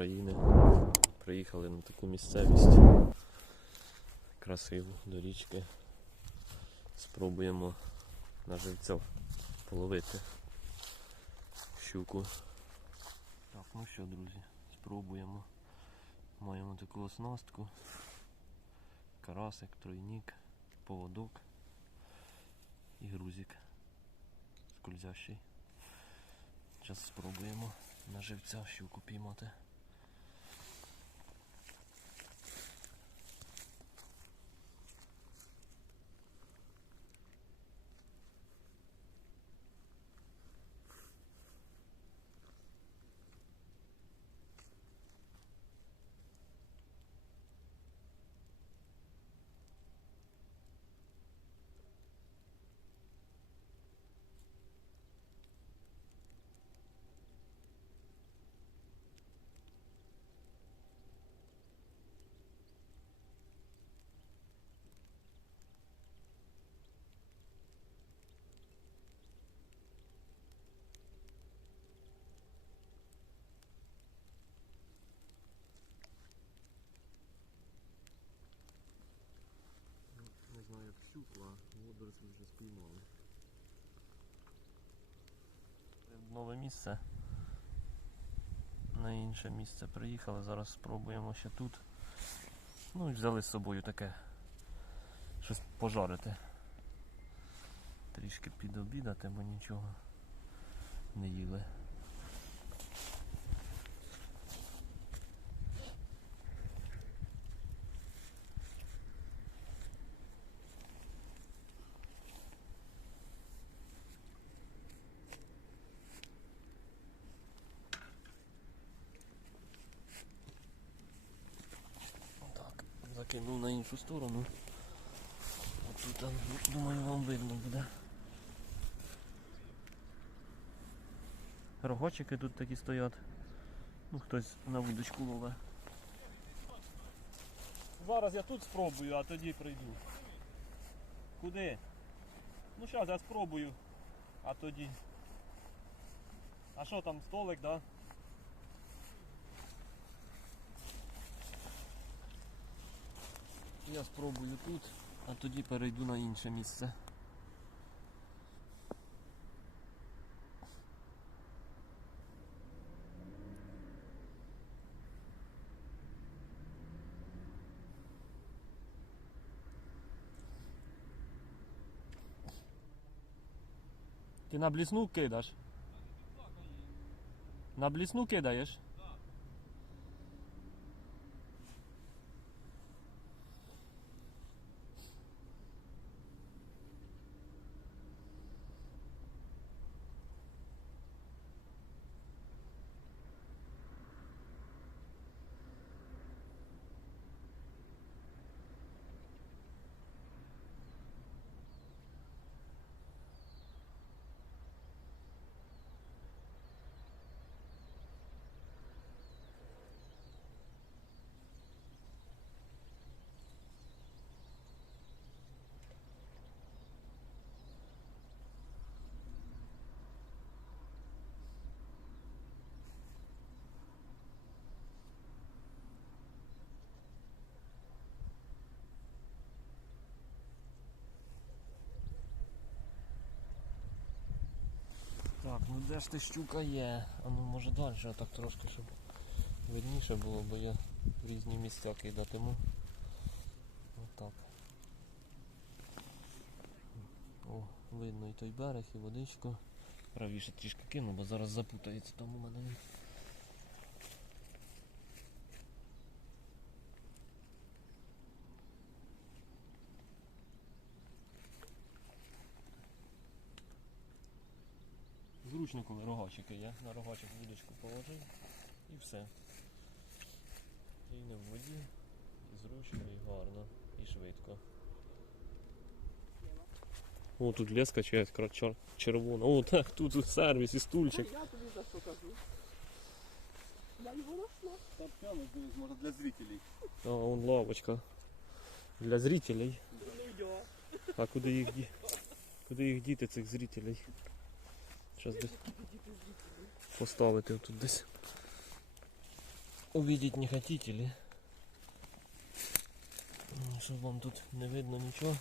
України. Приїхали на таку місцевість красиву до річки. Спробуємо на живця половити щуку. Так, ну що, друзі, спробуємо. Маємо таку оснастку. Карасик, тройник, поводок і грузик скользящий. Зараз спробуємо на живця щуку піймати. Не знаю як щуку, а водорослі вже спіймали. Нове місце. На інше місце приїхали, зараз спробуємо ще тут. Ну і взяли з собою таке щось пожарити. Трішки підобідати, бо нічого не їли. Так, закинув на іншу сторону. Отут там, думаю, вам видно буде. Рогочики тут такі стоять. Ну, хтось на вудочку лове. Зараз я тут спробую, а тоді прийду. Куди? Ну зараз я спробую, а тоді. А що там, столик, да? Я спробую тут, а тоді перейду на інше місце. Ти на блісну кидаш? На блісну кидаєш? Так, ну де ж ти щука є? А ну може далі, а так трошки, щоб видніше було, бо я в різні місця кидатиму. Отак. О, видно і той берег, і водичку. Правіше трішки кину, бо зараз запутається там у мене. Зручно, коли рогачики є. На рогачик вудочку положив і все. І не в воді, і зручно, і гарно, і швидко. О, тут кра- чер- червона. О, так, тут у сервісі стульчик. Я тобі за що кажу. Я його нашла. Торпяно, може для зрителей. А, вон лавочка. Для зрителей. А куди їх. Куди їх діти цих зрителей? Зараз десь поставити тут десь. увидеть не хотите ли? Щоб вам тут не видно нічого.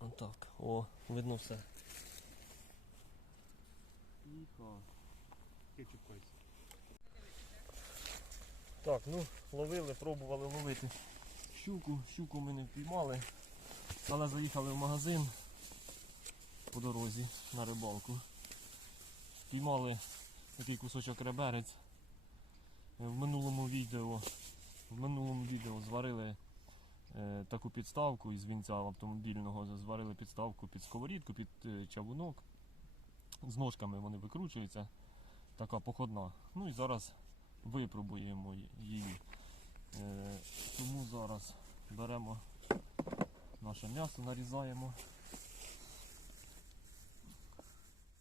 Отак. О, видно все. Так, ну, ловили, пробували ловити щуку. Щуку ми не впіймали, але заїхали в магазин по дорозі на рибалку. Піймали такий кусочок реберець. Е, В минулому відео, в минулому відео зварили е, таку підставку із вінця автомобільного, зварили підставку під сковорідку, під е, чавунок. З ножками вони викручуються. Така походна. Ну і зараз випробуємо її. Е, тому зараз беремо наше м'ясо, нарізаємо.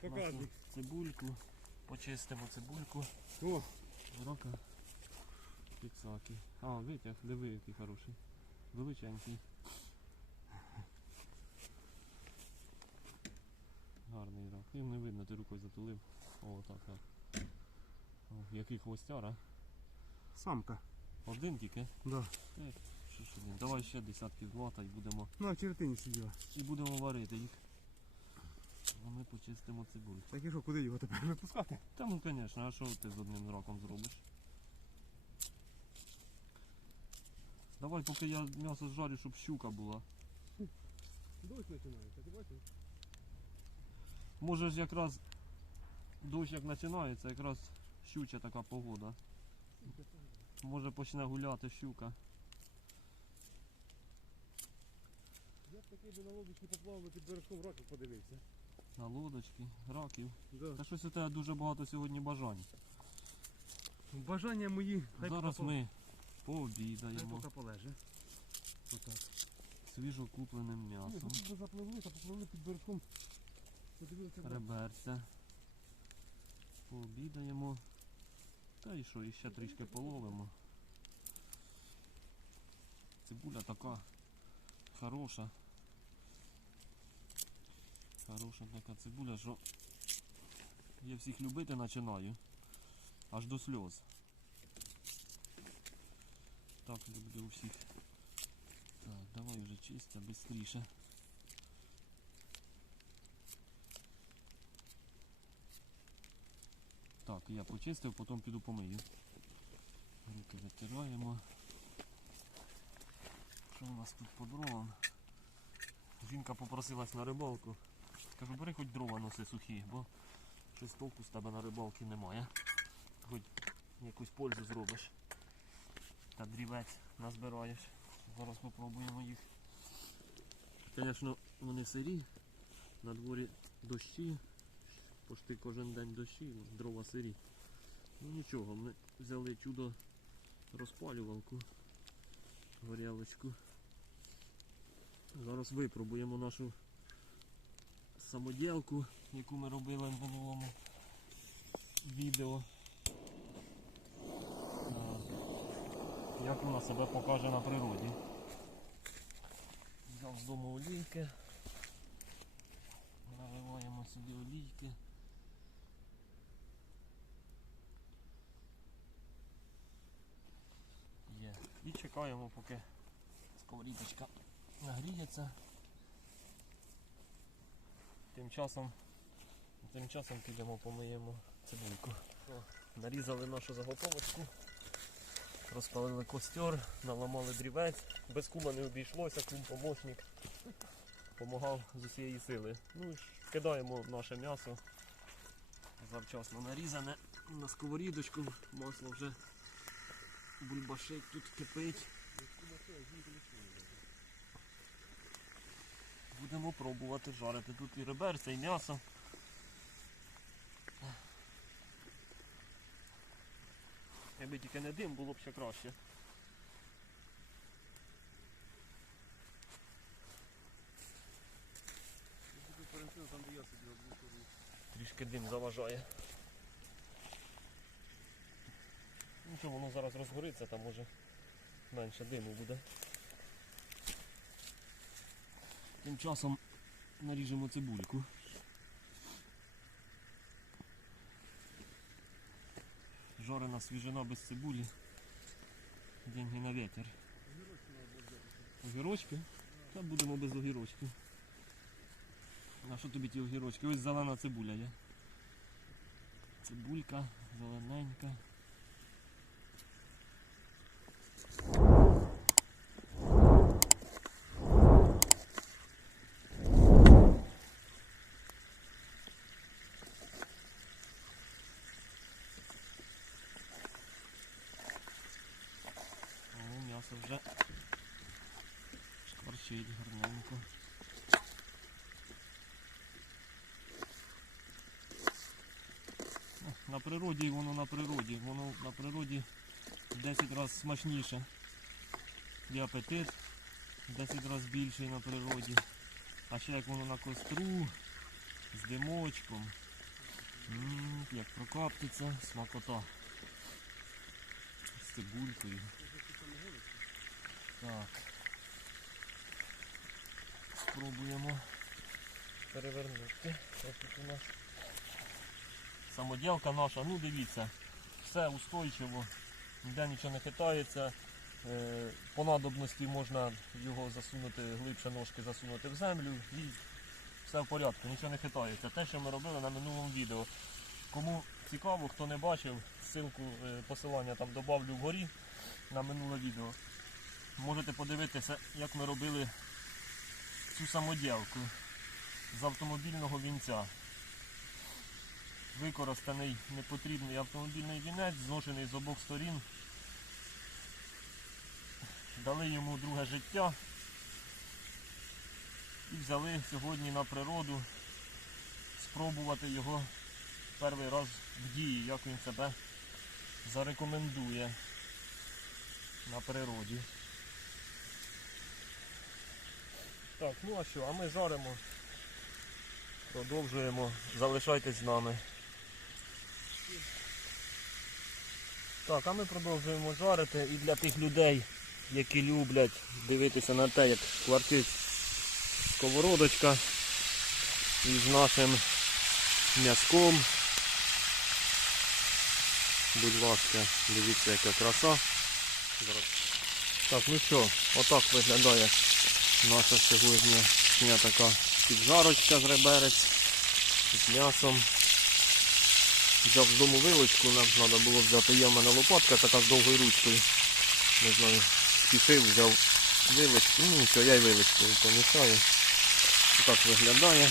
Показуй. цибульку, почистимо цибульку. О, Рока піцаки. А, витяг, диви, який хороший. Величенький. Гарний рак. Їм не видно, ти рукою затулив. О, так, так. О, який хвостяра. самка. Один тільки. Да. Е, Що ж один. Давай ще десятків два та й будемо. Ну, а черетині сиділа. І будемо варити їх. А ми почистимо цибульку. Так і що, куди його тепер випускати? Та ну звісно, а що ти з одним раком зробиш? Давай, поки я м'ясо зжарю, щоб щука була. Дощ починається, ти бачиш? Може ж якраз дощ як починається, якраз щуча така погода. Може почне гуляти щука. Я б такий би на лодочці поплавав під бережком раків подивився. На лодочки, раків. Да. Та щось у тебе дуже багато сьогодні бажань. Бажання мої. хай Зараз ми Хай пообідаємо поки полеже. Отак. свіжо купленим м'ясом. тут би запливли, та попливли під бережком. Подивилися. Реберця. Пообідаємо. Та і що, і ще трішки половимо. Цибуля така хороша. Хороша така цибуля, що я всіх любити починаю. Аж до сльоз. Так люблю всіх. Так, давай вже чисто, швидше. Так, я почистив, потім піду помию. Руки витираємо. Що у нас тут по дровам? Жінка попросилась на рибалку. Кажу, бери хоч дрова носи сухі, бо щось толку з тебе на рибалки немає. Хоч якусь пользу зробиш. Та дрівець назбираєш. Зараз попробуємо їх. Звісно, вони сирі, на дворі дощі, Пошти кожен день дощі, дрова сирі. Ну нічого, ми взяли чудо розпалювалку, горілочку. Зараз випробуємо нашу самоділку, яку ми робили в минулому відео. Як вона себе покаже на природі. Взяв з дому олійки. Наливаємо собі олійки. Є. І чекаємо, поки сковорідочка нагріється. Тим часом, тим часом підемо помиємо цибульку. Нарізали нашу заготовочку, розпалили костер, наламали дрівець. Без кума не обійшлося, кум помощник. Помагав з усієї сили. Ну і кидаємо наше м'ясо. Завчасно нарізане на сковорідочку. Масло вже бульбашить тут кипить. Будемо пробувати жарити. Тут і реберця, і м'ясо. Якби тільки не дим, було б ще краще. Трішки дим заважає. Нічого, воно зараз розгориться, там може менше диму буде. Тим часом наріжемо цибульку. Жарена свіжина без цибулі. Деньги на ветер. Огірочки? Та будемо без огірочків. А що тобі ті огірочки? Ось зелена цибуля є. Цибулька, зелененька. М'ясо вже шкварчить гарненько. На природі воно на природі. Воно на природі 10 разів смачніше. І апетит 10 разів більший на природі. А ще як воно на костру з димочком. М, як прокоптиться, смакота. З цибулькою. Так. Спробуємо перевернути. Що тут у нас? Самоділка наша, ну дивіться, все устойчиво, ніде нічого не хитається. Е, По надобності можна його засунути, глибше ножки засунути в землю і все в порядку, нічого не хитається. Те, що ми робили на минулому відео. Кому цікаво, хто не бачив, ссылку, е, посилання там добавлю вгорі на минуле відео. Можете подивитися, як ми робили цю самоділку з автомобільного вінця. Використаний непотрібний автомобільний вінець, зношений з обох сторін. Дали йому друге життя і взяли сьогодні на природу спробувати його перший раз в дії, як він себе зарекомендує на природі. Так, ну а що, а ми жаримо. Продовжуємо. Залишайтесь з нами. Так, а ми продовжуємо жарити і для тих людей, які люблять дивитися на те, як квартить сковородочка із нашим м'язком. Будь ласка, дивіться, яка краса. Так, ну що, отак виглядає наша сьогоднішня така піджарочка з реберець з м'ясом. Взяв з дому вилочку, нам треба було взяти. Є в мене лопатка така з довгою ручкою. Не знаю, спішив, взяв вилочку. Ну нічого, я й вилочкою помішаю. Так виглядає.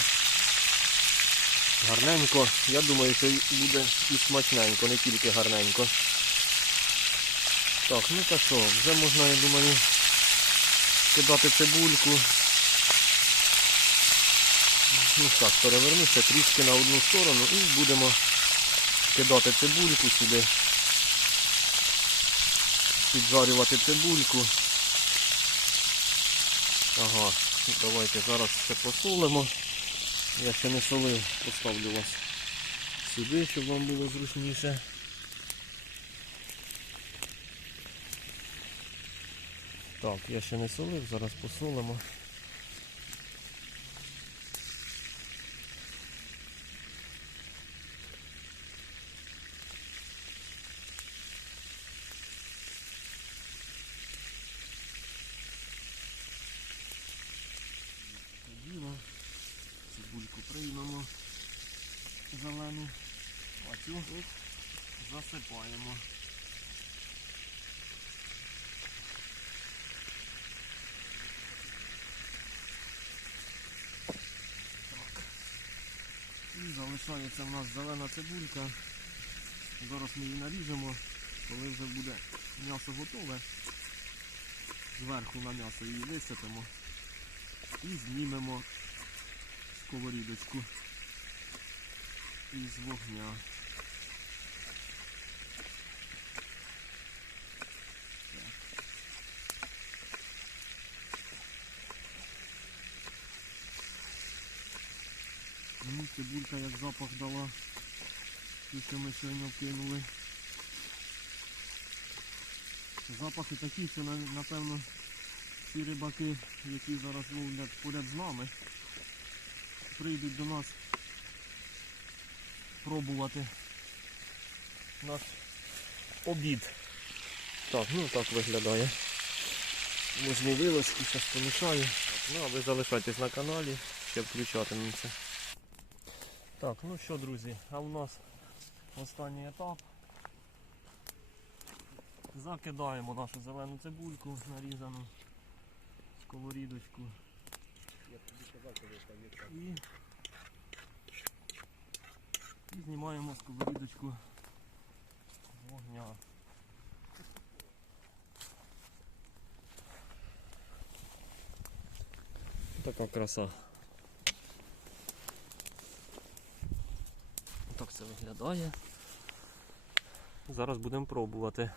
Гарненько. Я думаю, що буде і смачненько, не тільки гарненько. Так, ну та що, вже можна, я думаю, кидати цибульку. Ну так, перевернуся трішки на одну сторону і будемо кидати цибульку сюди. Піджарювати цибульку. Ага, давайте зараз ще посолимо. Я ще не солив, поставлю вас сюди, щоб вам було зручніше. Так, я ще не солив, зараз посолимо. Діло. Цибульку приймемо зелену. А цю засипаємо. І залишається в нас зелена цибулька. Зараз ми її наріжемо, коли вже буде м'ясо готове. Зверху на м'ясо її висипемо і знімемо сковорідочку із вогня. Ну, цибулька як запах дала, ту, що ми щойно кинули. Запахи такі, що напевно ці рибаки, які зараз ловлять поряд з нами, прийдуть до нас пробувати наш обід. Так, ну так виглядає. Возьму вилочку, зараз помішаю. Ну, а ви залишайтесь на каналі, ще включатиметься. Так, ну що, друзі, а в нас останній етап. Закидаємо нашу зелену цибульку нарізану, сковорідочку. І, і знімаємо сковорідочку з вогня. Така краса. Так це виглядає. Зараз будемо пробувати.